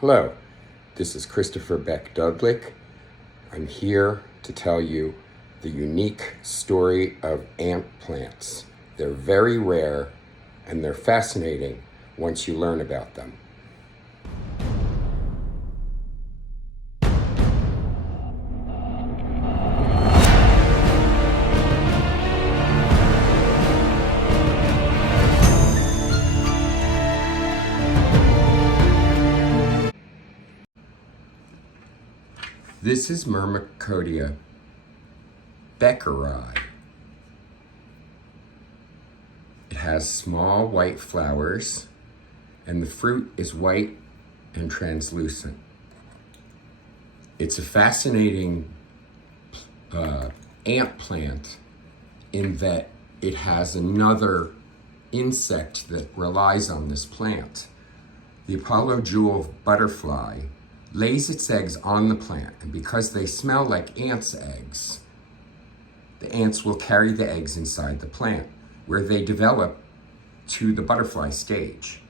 Hello, this is Christopher Beck Douglich. I'm here to tell you the unique story of ant plants. They're very rare and they're fascinating once you learn about them. This is Myrmecodia beckeri. It has small white flowers and the fruit is white and translucent. It's a fascinating ant plant in that it has another insect that relies on this plant. The Apollo jewel butterfly lays its eggs on the plant, and because they smell like ants' eggs, the ants will carry the eggs inside the plant, where they develop to the butterfly stage.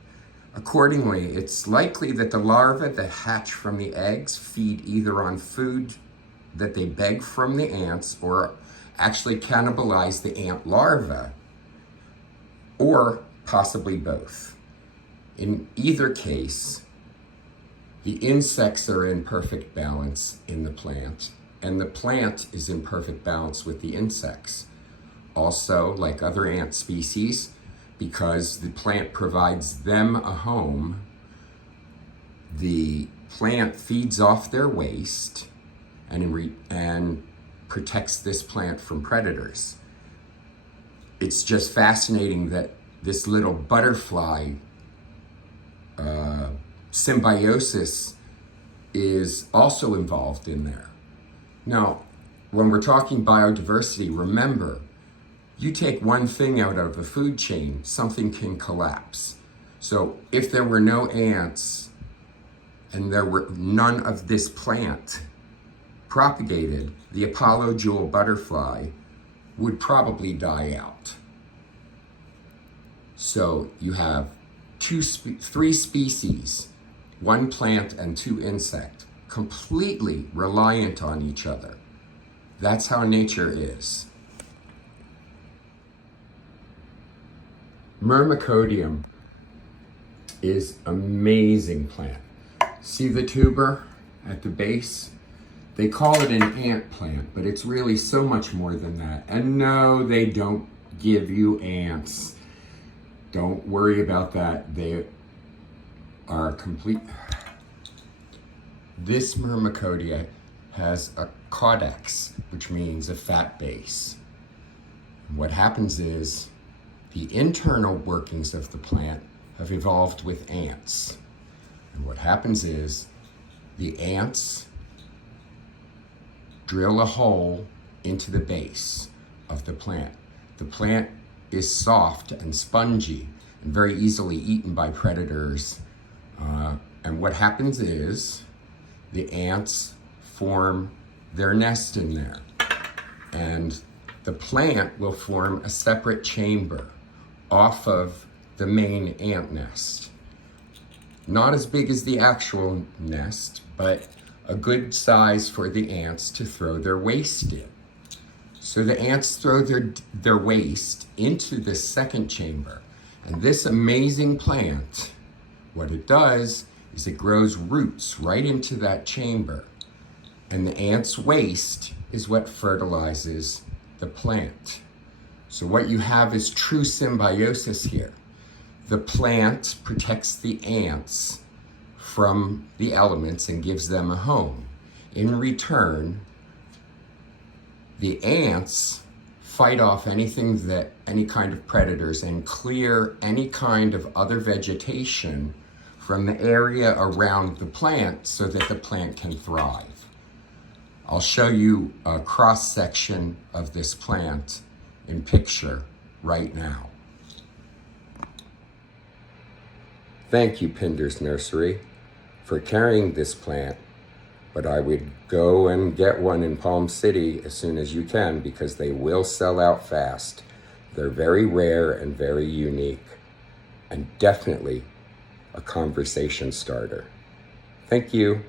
Accordingly, it's likely that the larvae that hatch from the eggs feed either on food that they beg from the ants or actually cannibalize the ant larvae, or possibly both. In either case, the insects are in perfect balance in the plant, and the plant is in perfect balance with the insects. Also, like other ant species, because the plant provides them a home, the plant feeds off their waste and protects this plant from predators. It's just fascinating that this little butterfly symbiosis is also involved in there. Now, when we're talking biodiversity, remember, you take one thing out of the food chain, something can collapse. So if there were no ants and there were none of this plant propagated, the Apollo jewel butterfly would probably die out. So you have three species, one plant and two insect, completely reliant on each other. That's how nature is. Myrmecodium is amazing plant. See the tuber at the base? They call it an ant plant, but it's really so much more than that. And no, they don't give you ants. Don't worry about that. They are complete. This Myrmecodia has a caudex, which means a fat base. What happens is the internal workings of the plant have evolved with ants. And what happens is the ants drill a hole into the base of the plant. The plant is soft and spongy and very easily eaten by predators. And what happens is the ants form their nest in there. And the plant will form a separate chamber off of the main ant nest. Not as big as the actual nest, but a good size for the ants to throw their waste in. So the ants throw their waste into this second chamber. And this amazing plant, what it does is it grows roots right into that chamber. And the ant's waste is what fertilizes the plant. So what you have is true symbiosis here. The plant protects the ants from the elements and gives them a home. In return, the ants fight off any kind of predators and clear any kind of other vegetation from the area around the plant so that the plant can thrive. I'll show you a cross section of this plant in picture right now. Thank you, Pinder's Nursery, for carrying this plant, but I would go and get one in Palm City as soon as you can because they will sell out fast. They're very rare and very unique, and definitely a conversation starter. Thank you.